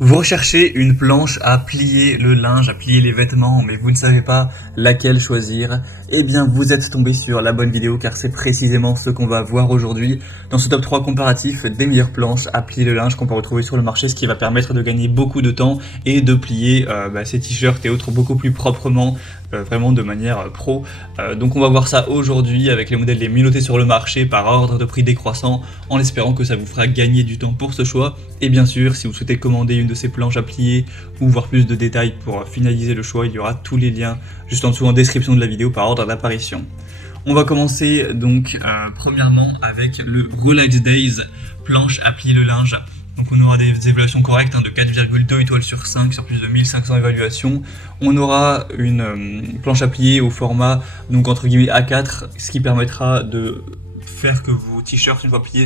Vous recherchez une planche à plier le linge, à plier les vêtements, mais vous ne savez pas laquelle choisir. Eh bien, vous êtes tombé sur la bonne vidéo car c'est précisément ce qu'on va voir aujourd'hui dans ce top 3 comparatif des meilleures planches à plier le linge qu'on peut retrouver sur le marché, ce qui va permettre de gagner beaucoup de temps et de plier ces t-shirts et autres beaucoup plus proprement, vraiment de manière pro. Donc on va voir ça aujourd'hui avec les modèles les mieux notés sur le marché par ordre de prix décroissant, en espérant que ça vous fera gagner du temps pour ce choix. Et bien sûr, si vous souhaitez commander une de ces planches à plier ou voir plus de détails pour finaliser le choix, il y aura tous les liens juste en dessous en description de la vidéo par ordre d'apparition. On va commencer donc premièrement avec le Rolex Days planche à plier le linge. Donc on aura des évaluations correctes de 4,2 étoiles sur 5 sur plus de 1500 évaluations. On aura une planche à plier au format donc entre guillemets A4, ce qui permettra de faire que vos t-shirts une fois pliés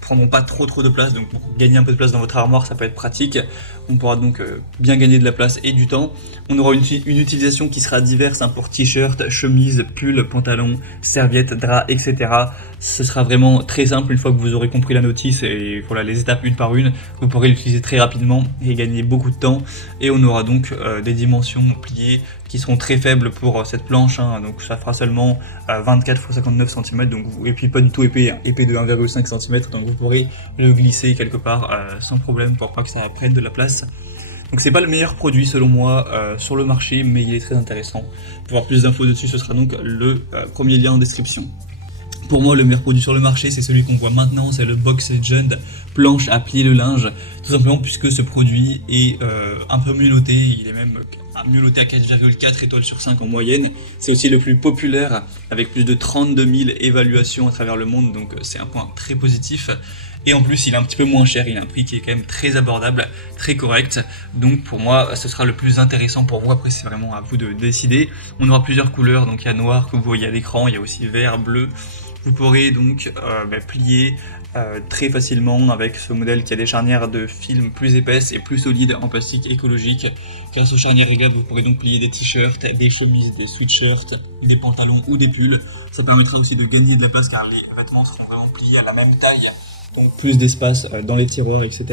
prendront pas trop de place, donc pour gagner un peu de place dans votre armoire ça peut être pratique. On pourra donc bien gagner de la place et du temps. On aura une utilisation qui sera diverse pour t-shirt, chemise, pull, pantalon, serviette, drap, etc. Ce sera vraiment très simple une fois que vous aurez compris la notice et voilà les étapes une par une. Vous pourrez l'utiliser très rapidement et gagner beaucoup de temps. Et on aura donc des dimensions pliées qui seront très faibles pour cette planche, donc ça fera seulement 24 x 59 cm, donc, et puis pas du tout épais, épais de 1,5 cm, donc vous pourrez le glisser quelque part sans problème pour pas que ça prenne de la place. Donc c'est pas le meilleur produit selon moi sur le marché, mais il est très intéressant. Pour avoir plus d'infos dessus, ce sera donc le premier lien en description. Pour moi, le meilleur produit sur le marché, c'est celui qu'on voit maintenant, c'est le Box Legend planche à plier le linge. Tout simplement puisque ce produit est un peu mieux noté, il est même mieux noté à 4,4 étoiles sur 5 en moyenne. C'est aussi le plus populaire avec plus de 32 000 évaluations à travers le monde, donc c'est un point très positif. Et en plus, il est un petit peu moins cher, il a un prix qui est quand même très abordable, très correct. Donc pour moi, ce sera le plus intéressant pour vous. Après, c'est vraiment à vous de décider. On aura plusieurs couleurs, donc il y a noir que vous voyez à l'écran, il y a aussi vert, bleu. Vous pourrez donc plier très facilement avec ce modèle qui a des charnières de film plus épaisses et plus solides en plastique écologique. Grâce aux charnières réglables, vous pourrez donc plier des t-shirts, des chemises, des sweatshirts, des pantalons ou des pulls. Ça permettra aussi de gagner de la place car les vêtements seront vraiment pliés à la même taille. Donc plus d'espace dans les tiroirs, etc.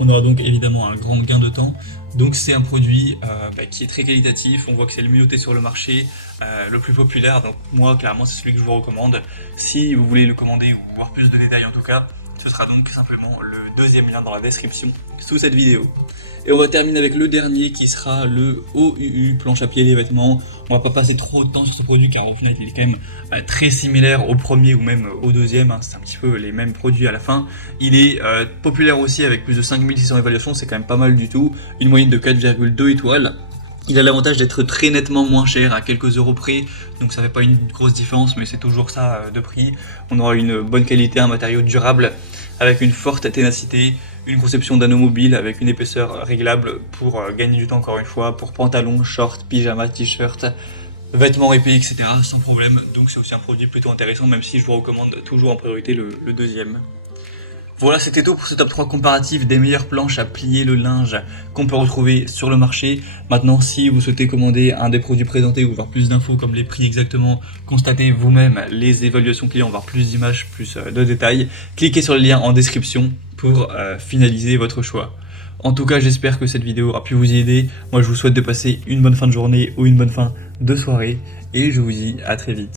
On aura donc évidemment un grand gain de temps. Donc c'est un produit qui est très qualitatif, on voit que c'est le mieux noté sur le marché, le plus populaire, donc moi clairement c'est celui que je vous recommande. Si vous voulez le commander ou voir plus de détails en tout cas, ce sera donc simplement le deuxième lien dans la description sous cette vidéo. Et on va terminer avec le dernier qui sera le OUU, planche à plier les vêtements. On va pas passer trop de temps sur ce produit car au final il est quand même très similaire au premier ou même au deuxième, c'est un petit peu les mêmes produits à la fin. Il est populaire aussi avec plus de 5600 évaluations, c'est quand même pas mal du tout, une moyenne de 4,2 étoiles. Il a l'avantage d'être très nettement moins cher, à quelques euros près, donc ça fait pas une grosse différence, mais c'est toujours ça de prix. On aura une bonne qualité, un matériau durable, avec une forte ténacité, une conception d'anneau mobile avec une épaisseur réglable pour gagner du temps encore une fois, pour pantalons, shorts, pyjamas, t-shirts, vêtements épais, etc. sans problème. Donc c'est aussi un produit plutôt intéressant, même si je vous recommande toujours en priorité le deuxième. Voilà, c'était tout pour ce top 3 comparatif des meilleures planches à plier le linge qu'on peut retrouver sur le marché. Maintenant, si vous souhaitez commander un des produits présentés ou voir plus d'infos comme les prix exactement, constatez vous-même les évaluations clients, voir plus d'images, plus de détails, cliquez sur le lien en description pour finaliser votre choix. En tout cas, j'espère que cette vidéo aura pu vous y aider. Moi, je vous souhaite de passer une bonne fin de journée ou une bonne fin de soirée et je vous dis à très vite.